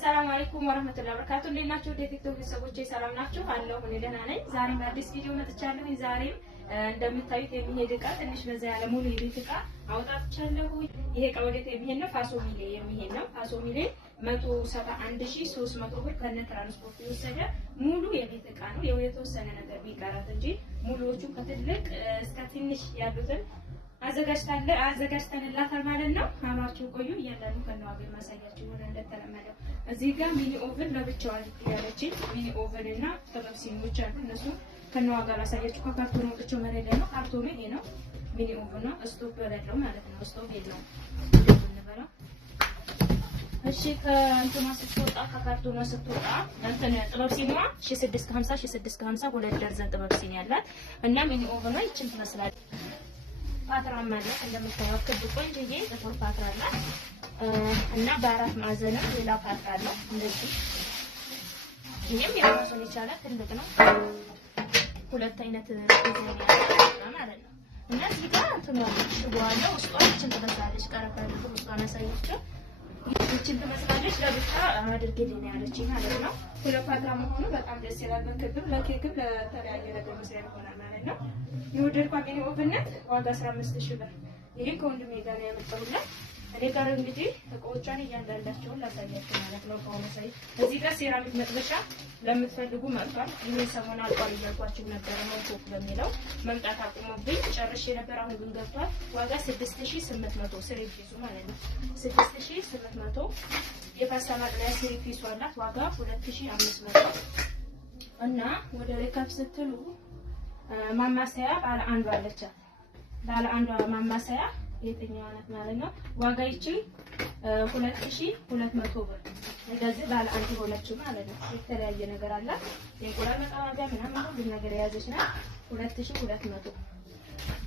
አሰላሙ አለይኩም ወራህመቱላሂ ወበረካቱ። እንዴት ናችሁ? ቲክቶክ ሰዎች ሰላም ናችሁ? አለሁ እኔ ደህና ነኝ። ዛሬም አዲስ ቪዲዮ መጥቻለሁ። ዛሬም እንደምታዩት የሚሄድ እቃ ትንሽ በዛ ያለ ሙሉ የቤት እቃ አውጣቻለሁ። ይሄ እቃ ወዴት የሚሄድ ነው? ፋሶሚሌ የሚሄድ ነው። ፋሶሚሌ 171300 ብር ከነ ትራንስፖርት የወሰደ ሙሉ የቤት እቃ ነው። ያው የተወሰነ ነገር ቢቀራት እንጂ ሙሉዎቹ ከትልቅ እስከ ትንሽ ያሉትን አዘጋጅተንላታል ማለት ነው። አብራችሁ ቆዩ። እያንዳንዱ ከነዋጋ ማሳያችሁ ሆነ እንደተለመደው። እዚህ ጋር ሚኒ ኦቨን ለብቻው ያለች ሚኒ ኦቨን እና ጥበብ ሲኒዎች አሉ። እነሱ ከነዋጋ ማሳያችሁ። ከካርቶኑ ወጥቼ መሬት ላይ ነው። ካርቶኑ ይሄ ነው። ሚኒ ኦቨን ነው። ስቶቭ በረደው ማለት ነው። ስቶቭ የለውም እንደምንበላው። እሺ ከእንትኗ ስትወጣ ከካርቶኗ ስትወጣ እንትን ጥበብ ሲኒዋ 1650 ሁለት ደርዘን ጥበብ ሲኒ ያላት እና ሚኒ ኦቨኗ ይችን ትመስላለች። ፓትራ ማለት እንደምታዩት ክብ ቆንጆዬ ጥቁር ፓትራ አላት እና በአራት ማዕዘን ሌላ ፓትራ አለው እንደዚህ። ይሄም የራሱን የቻለ ትልቅ ነው። ሁለት አይነት ዲዛይን ያለው ማለት ነው። እና እዚህ ጋር እንትኑ ሽጓለው ውስጧ ይችን ትመስላለች። ቀረፋል ውስጧን አሳያችሁ። ይችን ትመስላለች። ለብቻ አድርጌልኝ ያለችኝ ማለት ነው። ሁለት ፓትራ መሆኑ በጣም ደስ ይላል። በክብብ ለኬክም ለተለያየ ነገር መስሪያ ይሆናል ማለት ነው። የወደድኳት ሚኒ ኦቨን ዋጋ 15000 ብር። ይሄን ከወንድሜ ጋር ነው ያመጣሁላት። እኔ ጋር እንግዲህ እቃዎቿን እያንዳንዳቸውን ላሳያችሁ ማለት ነው። ከሆነ ሳይ እዚህ ጋር ሴራሚክ መጥበሻ ለምትፈልጉ መጥቷል። ይሄ ሰሞኑን አልቋል እያልኳችሁ ነበር። ሞንቶክ በሚለው መምጣት አቁሞብኝ ጨርሼ ነበር። አሁን ግን ገብቷል። ዋጋ 6800 ስሪ ፒሱ ማለት ነው። 6800 የፓስታ ማጥለያ ስሪ ፒሱ አላት። ዋጋ 2500 እና ወደ ላይ ከፍ ስትሉ ማማሰያ ባለ አንዷ አለቻት። ባለ አንዷ ማማሰያ የትኛው አይነት ማለት ነው? ዋጋ ይቺ 2200 ብር። እንደዚህ ባለ አንድ ሆነችው ማለት ነው። የተለያየ ነገር አላት። የእንቁላል መጣዋጋ ምናምን ሁሉ ነገር የያዘች ናት። 2200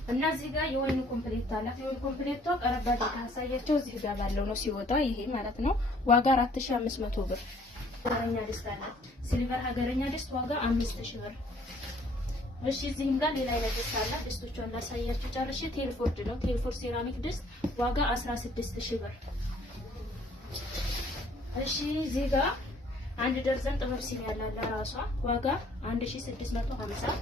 እና እዚህ ጋር የወይኑ ኮምፕሌት አላት። የወይኑ ኮምፕሌቷ ቀረብ አድርጋ አሳያቸው። እዚህ ጋር ባለው ነው ሲወጣ ይሄ ማለት ነው። ዋጋ 4500 ብር። ሀገረኛ ድስት አላት። ሲልቨር ሀገረኛ ድስት ዋጋ 5000 ብር። እሺ እዚህም ጋር ሌላ አይነት ድስት አለ። ድስቶቿን ላሳያችሁ ጨርሼ። ቴልፎርድ ነው። ቴልፎርድ ሴራሚክ ድስት ዋጋ 16000 ብር። እሺ እዚህ ጋር አንድ ደርዘን ጥበብ ሲኒ ያላት ለራሷ ዋጋ 1650።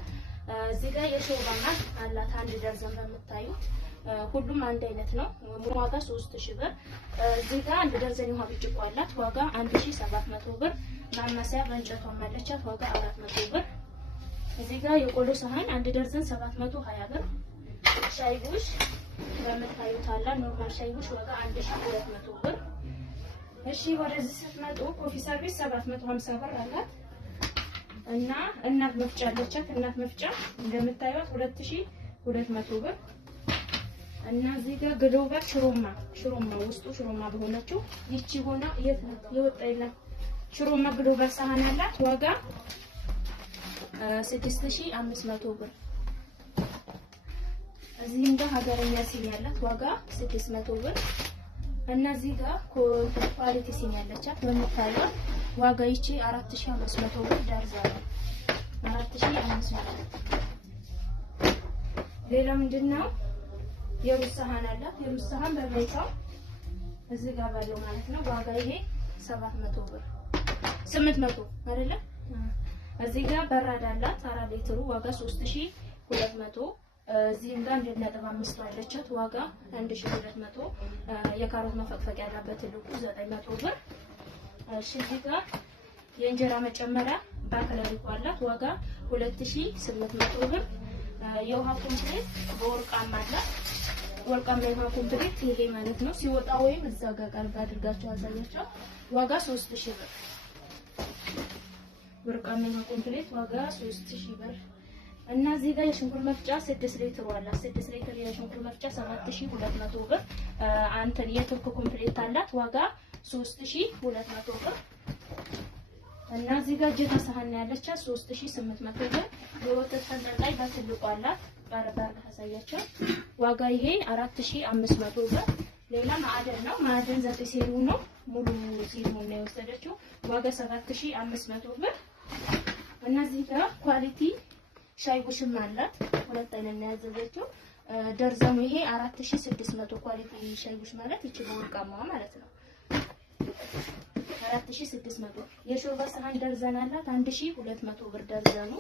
እዚህ ጋር የሾርባ ማት አላት አንድ ደርዘን በምታዩት ሁሉም አንድ አይነት ነው። ዋጋ 3000 ብር። እዚህ ጋር አንድ ደርዘን የውሃ ብርጭቆ አላት። ዋጋ 1700 ብር። ማማሰያ በእንጨቷ ማለቻት ዋጋ 400 ብር። እዚህ ጋር የቆሎ ሰሃን አንድ ደርዘን 720 ብር። ሻይ ቡሽ በምታዩት አለ ኖርማል ሻይ ቡሽ ዋጋ 1200 ብር። እሺ ወደዚህ ስትመጡ ኮፊ ሰርቪስ 750 ብር አላት እና እናት መፍጫ አለቻት። እናት መፍጫ እንደምታዩት 2200 ብር እና እዚህ ጋር ግሎባል ሽሮማ ውስጡ ሽሮማ በሆነችው ይቺ ሆና የወጣ የለም ሽሮማ ግሎባል ሰሃን አላት። ዋጋ 6500 ብር። እዚህም ጋር ሀገረኛ ሲኒ ያላት ዋጋ 600 ብር እና እዚህ ጋር ኳሊቲ ሲኒ ያለቻት በምታዩት ዋጋ ይቺ 4500 ብር ዳርዛ ነው 4500። ሌላ ምንድነው የሩዝ ሰሃን አላት። የሩዝ ሰሃን በቤታው እዚህ ጋር ባለው ማለት ነው። ዋጋ ይሄ 700 ብር 800 አይደለ? እዚህ ጋር በራድ አላት 4 ሊትሩ ዋጋ 3200። እዚህም ጋር 1.5 አለቻት ዋጋ 1200። የካሮት መፈቅፈቂያ ያለበት ትልቁ 900 ብር። እሺ እዚህ ጋር የእንጀራ መጨመሪያ ባክላሪኮ አላት ዋጋ 2800 ብር። የውሃ ኮምፕሌት በወርቃማ አላት። ወርቃማ የውሃ ኮምፕሌት ይሄ ማለት ነው። ሲወጣ ወይም እዛ ጋር ቀርብ አድርጋችሁ አሳያችሁ። ዋጋ 3000 ብር። ወርቃማ ኮምፕሌት ዋጋ 3000 ብር እና እዚህ ጋር የሽንኩርት መፍጫ 6 ሊትር አላት። 6 ሊትር የሽንኩርት መፍጫ 7200 ብር። አንተን የቱርክ ኮምፕሌት አላት ዋጋ 3200 ብር እና እዚህ ጋር ጀታ ሰሃን ያለቻት 3800 ብር። የወተት ተንጠልጣይ በትልቁ አላት። ባረባር አሳያቸው ዋጋ ይሄ 4500 ብር። ሌላ ማዕደን ነው። ማዕደን ዘጠ ሲሩ ነው። ሙሉ ሲሩ ነው የወሰደችው ዋጋ 7500 ብር። እና እዚህ ጋር ኳሊቲ ሻይ ቡሽም አላት። ሁለት አይነት ነው ያዘዘችው። ደርዘኑ ይሄ 4600 ኳሊቲ ሻይ ቡሽ ማለት ይቺ በወርቃማዋ ማለት ነው። 4600 የሾርባ ሳህን ደርዘን አላት 1200 ብር ደርዘኑ።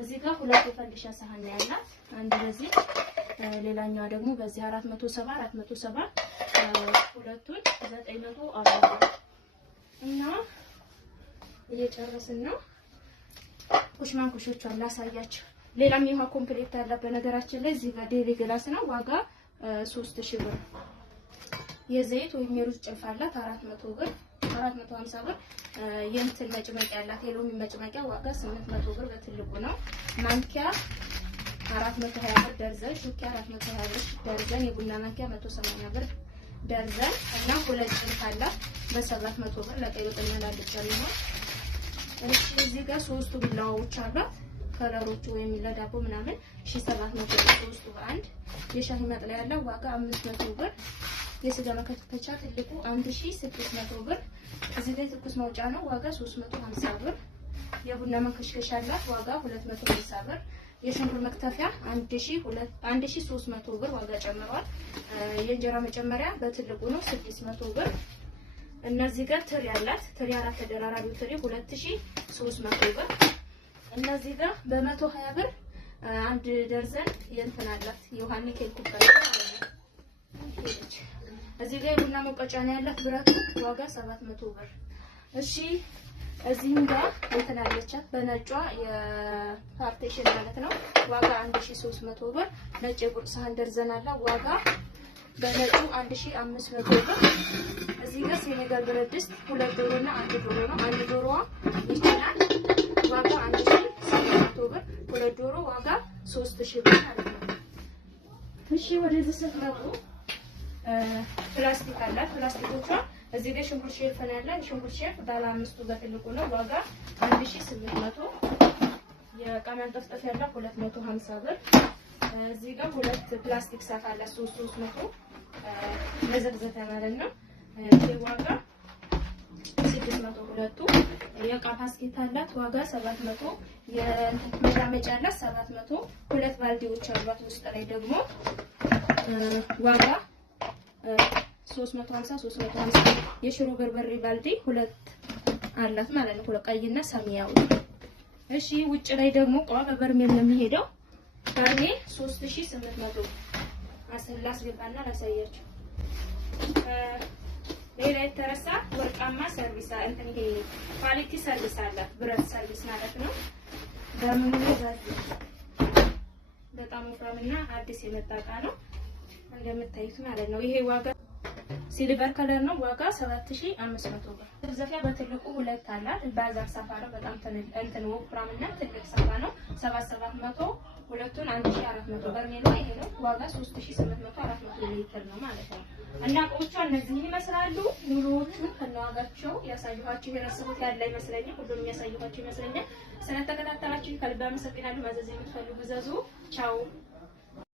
እዚህ ጋር ሁለት የፈንዲሻ ሳህን ነው ያላት አንድ በዚህ ሌላኛዋ ደግሞ በዚህ 470 ሁለቱን 940 ብር እና እየጨረስን ነው። ኩሽማንኩሾቹን ላሳያችሁ። ሌላም የውሃ ኮምፕሌት ያለበት ነገራችን ላይ እዚህ ጋር ዴሪ ግላስ ነው ዋጋ 3000 ብር። የዘይት ወይም የሩዝ ጭልፋ አላት 400 ብር 450 ብር። የእንትን መጭመቂያ አላት የሎሚ መጭመቂያ ዋጋ 800 ብር በትልቁ ነው። ማንኪያ 420 ብር ደርዘን፣ ሹኪያ 420 ብር ደርዘን፣ የቡና ማንኪያ 180 ብር ደርዘን እና ሁለት ጭልፋ አላት በ700 ብር ለቀይ ወጥና ላልጫ ነው። እሺ እዚህ ጋር ሶስቱ ቢላዋዎች አሏት ከለሮቹ ወይም ለዳቦ ምናምን 1700 ብር ሶስቱ በአንድ። የሻሂ መጥለያ ያለው ዋጋ 500 ብር። የስጋ መከተቻ ትልቁ 1600 ብር። እዚህ ላይ ትኩስ ማውጫ ነው ዋጋ 350 ብር። የቡና መንከሽከሻ አላት ዋጋ 250 ብር። የሽንኩርት መክተፊያ 1300 ብር ዋጋ ጨምሯል። የእንጀራ መጨመሪያ በትልቁ ነው 600 ብር። እነዚህ ጋር ትሪ አላት ትሪ አራት ተደራራቢ ትሪ 2300 ብር። እነዚህ ጋር በ120 ብር አንድ ደርዘን የእንትን አላት የውሃኒ ኬክ ኩባያ ማለት። እዚህ ጋር የቡና መውቀጫ ነው ያላት ብረቱ ዋጋ 700 ብር። እሺ እዚህም ጋር እንትን አለቻት በነጯ የፓርቲሽን ማለት ነው ዋጋ 1300 ብር። ነጭ የቁርጥ ሳህን ደርዘን አላት ዋጋ በነጩ 1500 ብር። እዚህ ጋር ሴኔጋል ብረት ድስት 2 ዶሮና 1 ዶሮ ነው። 1 ዶሮዋ ይችላል ዋጋ 1700 ብር። 2 ዶሮ ዋጋ 3000 ብር ማለት ነው። እሺ ወደዚህ ስትመጡ ፕላስቲክ አላት ፕላስቲኮቿ እዚህ ጋር ሽንኩርት ሼልፍ ነው ያላት። ሽንኩርት ሼልፍ ባለ 5ቱ በትልቁ ነው ዋጋ 1800። የዕቃ ማንጠፍጠፍ ያላት 250 ብር። እዚህ ጋር ሁለት ፕላስቲክ ሳፋ አላት 300 መዘግዘታ ማለት ነው። ዋጋ 600 ሁለቱ። የዕቃ ባስኬት አላት ዋጋ 700። የመዳመጫ አላት 700። ሁለት ባልዲዎች አሏት ውስጥ ላይ ደግሞ ዋጋ 350 የሽሮ በርበሬ ባልዲ ሁለት አላት ማለት ነው ቀይና ሰማያዊ። እሺ ውጭ ላይ ደግሞ በበርሜል ነው የሚሄደው በርሜል 3800 ላስገባና ላሳያችሁ። ሌላ የተረሳ ወርቃማ ሰርቪስ እንትን ይሄ ኳሊቲ ሰርቪስ አላት ብረት ሰርቪስ ማለት ነው። በርሜል በጣም ወፍራምና አዲስ የመጣ እቃ ነው እንደምታዩት ማለት ነው። ይሄ ዋጋ ሲልቨር ከለር ነው ዋጋ 7500 ብር። ዘፊያ በትልቁ ሁለት አላት ባዛር ሳፋ ነው በጣም እንትን ወፍራምና ትልቅ ሳፋ ነው 7700 ሁለቱን 1400 በርሜል ነው። ይሄ ነው ዋጋ 3800 400 ሊትር ነው ማለት ነው። እና እቃዎቿ እነዚህ ይመስላሉ። ኑሮዎቹን ከነዋጋቸው ያሳየኋችሁ የረሰቡት ያለ ይመስለኛል። ሁሉንም ያሳየኋችሁ ይመስለኛል። ስለተከታተላችሁ ከልብ አመሰግናለሁ። ማዘዝ የምትፈልጉ ዘዙ። ቻው